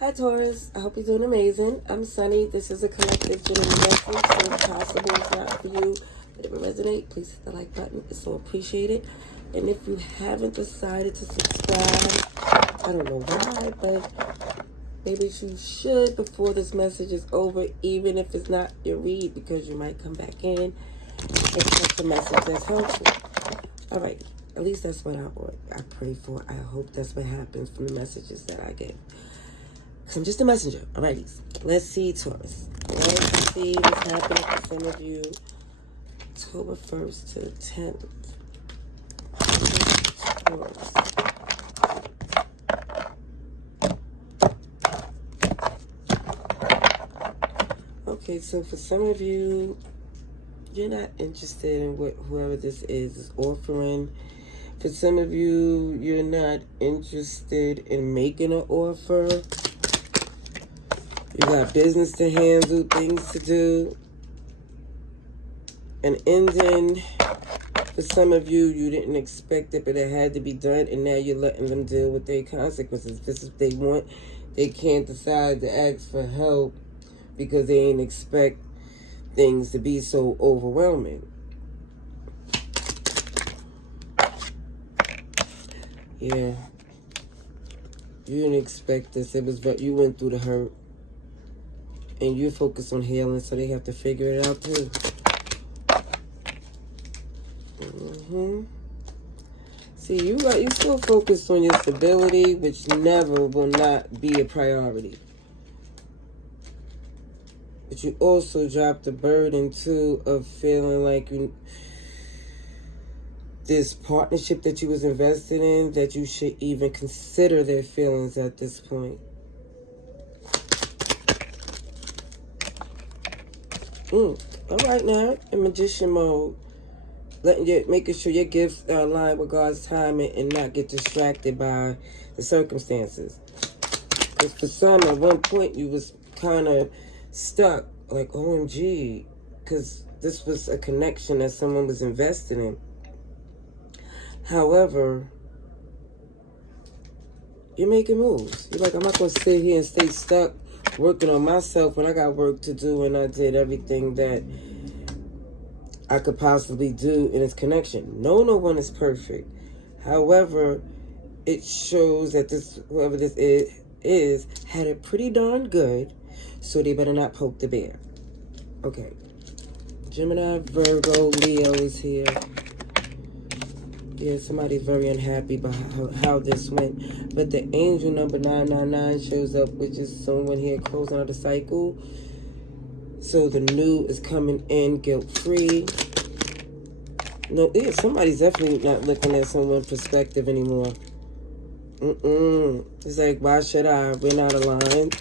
Hi Taurus, I hope you're doing amazing. I'm Sunny. This is a collective general message, so if possible, it's not for you, but if it resonates, please hit the like button. It's so appreciated. And if you haven't decided to subscribe, I don't know why, but maybe you should before this message is over, even if it's not your read, because you might come back in and catch a message that's helpful. All right, at least that's what I pray for. I hope that's what happens from the messages that I get. I'm just a messenger. Alrighty. Let's see, Taurus. Let's see what's happening for some of you. October 1st to the 10th. Taurus. Okay, so for some of you, you're not interested in what whoever this is offering. For some of you, you're not interested in making an offer. You got business to handle, things to do. An ending, for some of you, you didn't expect it, but it had to be done, and now you're letting them deal with their consequences. If this is what they want, they can't decide to ask for help because they ain't expect things to be so overwhelming. Yeah. You didn't expect this. It was, you went through the hurt. And you focus on healing, so they have to figure it out too. See, you still focused on your stability, which never will not be a priority. But you also dropped the burden too of feeling like this partnership that you was invested in, that you should even consider their feelings at this point. All right now, in magician mode, making sure your gifts are aligned with God's timing and not get distracted by the circumstances. Because for some, at one point, you was kind of stuck, like, OMG, because this was a connection that someone was invested in. However, you're making moves. You're like, I'm not going to sit here and stay stuck working on myself when I got work to do, and I did everything that I could possibly do in this connection. No one is perfect. However, it shows that whoever this is had it pretty darn good, so they better not poke the bear. Okay. Gemini, Virgo, Leo is here. Yeah, somebody's very unhappy about how this went. But the angel number 999 shows up, which is someone here closing out a cycle. So the new is coming in guilt-free. No, yeah, somebody's definitely not looking at someone's perspective anymore. It's like, why should I? We're not aligned.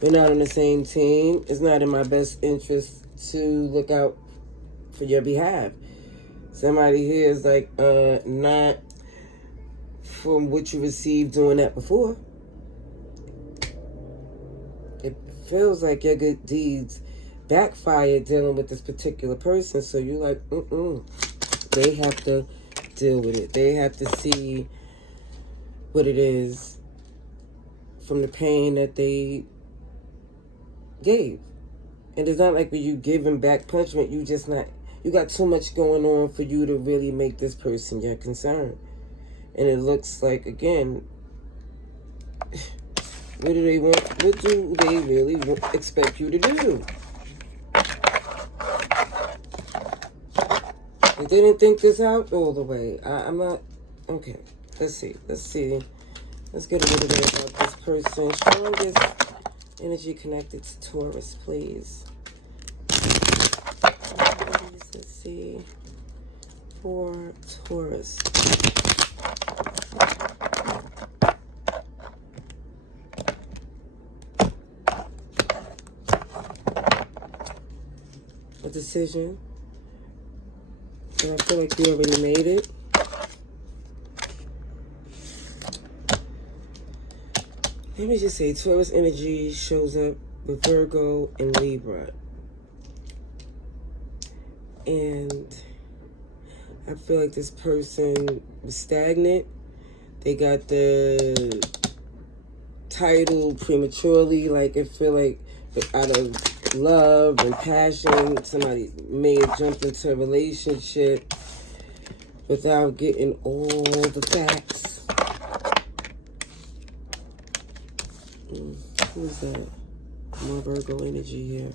We're not on the same team. It's not in my best interest to look out for your behalf. Somebody here is like, not from what you received doing that before. It feels like your good deeds backfired dealing with this particular person. So you're like, They have to deal with it. They have to see what it is from the pain that they gave. And it's not like when you giving back punishment, you got too much going on for you to really make this person your concern. And it looks like, again, what do they want? What do they really expect you to do? They didn't think this out all the way. I'm not... Okay, let's see. Let's get a little bit about this person. Strongest energy connected to Taurus, please. Let's see. For Taurus. A decision. And I feel like you already made it. Let me just say, Taurus energy shows up with Virgo and Libra. And I feel like this person was stagnant. They got the title prematurely. Like, I feel like out of love and passion, somebody may have jumped into a relationship without getting all the facts. Who's that? More Virgo energy here.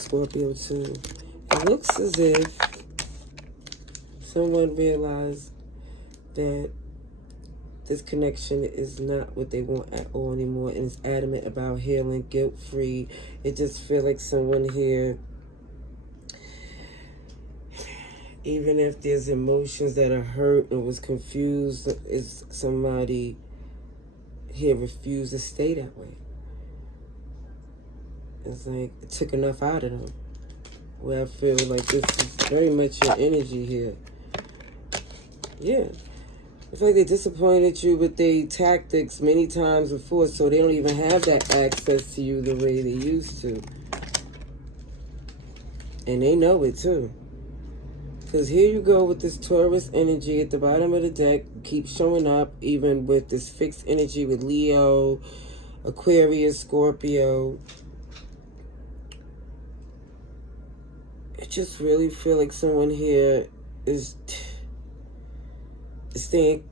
Scorpio too. It looks as if someone realized that this connection is not what they want at all anymore and is adamant about healing, guilt-free. It just feels like someone here, even if there's emotions that are hurt and was confused, is somebody here refused to stay that way. It's like it took enough out of them. Where I feel like this is very much your energy here. Yeah. I feel like they disappointed you with their tactics many times before, so they don't even have that access to you the way they used to. And they know it too. Because here you go with this Taurus energy at the bottom of the deck, keeps showing up, even with this fixed energy with Leo, Aquarius, Scorpio. I just really feel like someone here is staying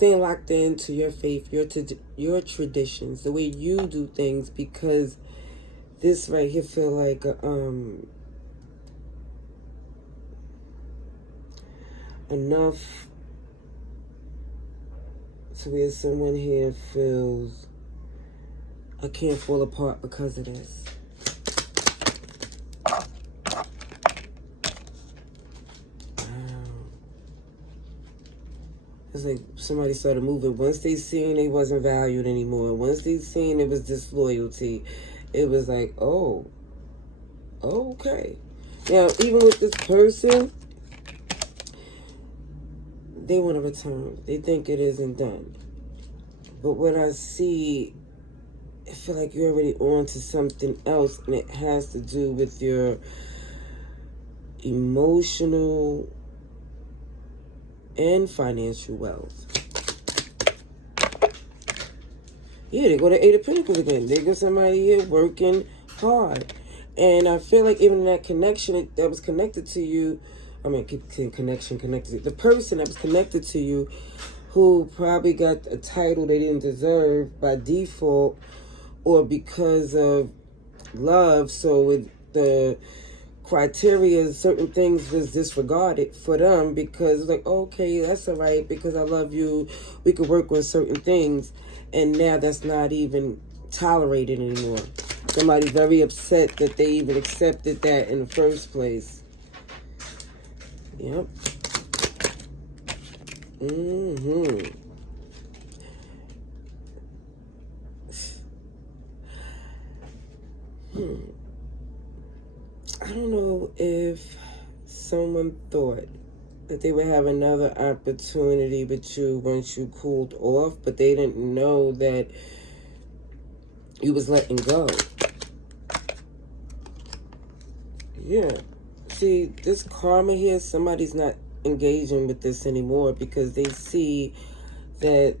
locked into your faith, your traditions, the way you do things, because this right here feel like enough to where someone here feels I can't fall apart because of this. It's like somebody started moving. Once they seen they wasn't valued anymore. Once they seen it was disloyalty, it was like, oh, okay. Now, even with this person, they want to return. They think it isn't done. But what I see, I feel like you're already on to something else, and it has to do with your emotional and financial wealth. Yeah, they go to Eight of Pentacles again. They got somebody here working hard. And I feel like even in that connection that was connected to you, I mean, keep saying connection, connected. The person that was connected to you who probably got a title they didn't deserve by default or because of love. So with the criteria, certain things was disregarded for them because like, okay, that's all right because I love you, we could work on certain things, and now that's not even tolerated anymore. Somebody's very upset that they even accepted that in the first place. Yep. I don't know if someone thought that they would have another opportunity with you once you cooled off, but they didn't know that you was letting go. Yeah. See, this karma here, somebody's not engaging with this anymore because they see that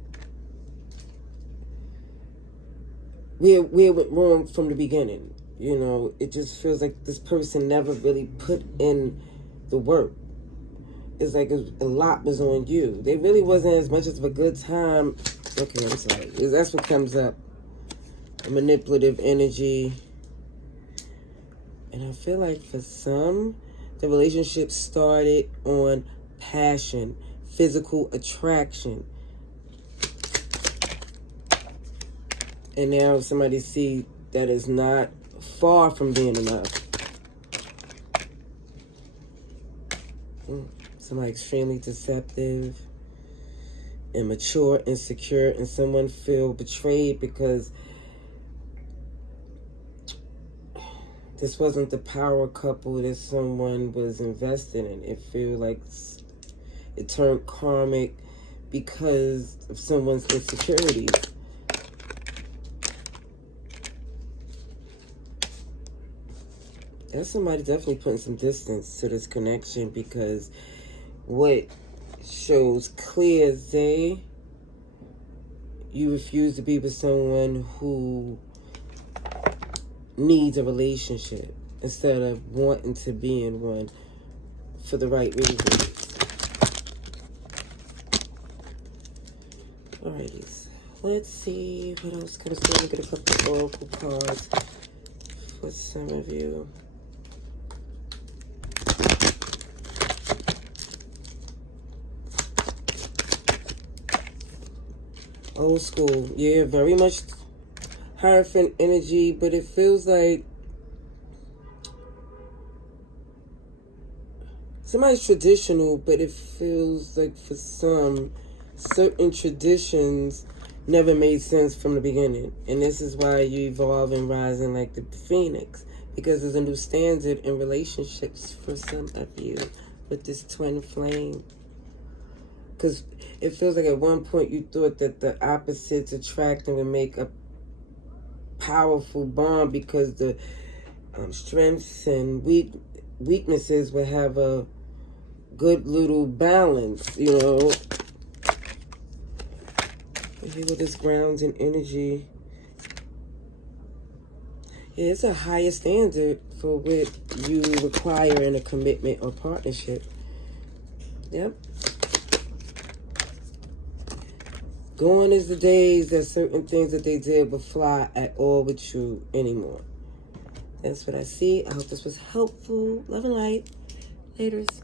where it went wrong from the beginning. You know, it just feels like this person never really put in the work. It's like a lot was on you. They really wasn't as much of a good time. Okay, I'm sorry. That's what comes up. A manipulative energy. And I feel like for some, the relationship started on passion, physical attraction. And now somebody see that is not far from being enough. Somebody extremely deceptive, immature, insecure, and someone feel betrayed because this wasn't the power couple that someone was invested in. It feel like it turned karmic because of someone's insecurities. That's somebody definitely putting some distance to this connection because what shows clear as day. You refuse to be with someone who needs a relationship instead of wanting to be in one for the right reasons. Alrighty, let's see what else comes through. Get a couple of oracle cards for some of you. Old school, yeah, very much Hierophant energy, but it feels like somebody's traditional, but it feels like for some, certain traditions never made sense from the beginning. And this is why you evolve and rise in like the phoenix, because there's a new standard in relationships for some of you with this twin flame. Because it feels like at one point you thought that the opposites attract and would make a powerful bond because the strengths and weaknesses would have a good little balance, you know. And here with this grounds and energy. Yeah, it's a higher standard for what you require in a commitment or partnership. Yep. Gone is the days that certain things that they did would fly at all with you anymore. That's what I see. I hope this was helpful. Love and light. Laters.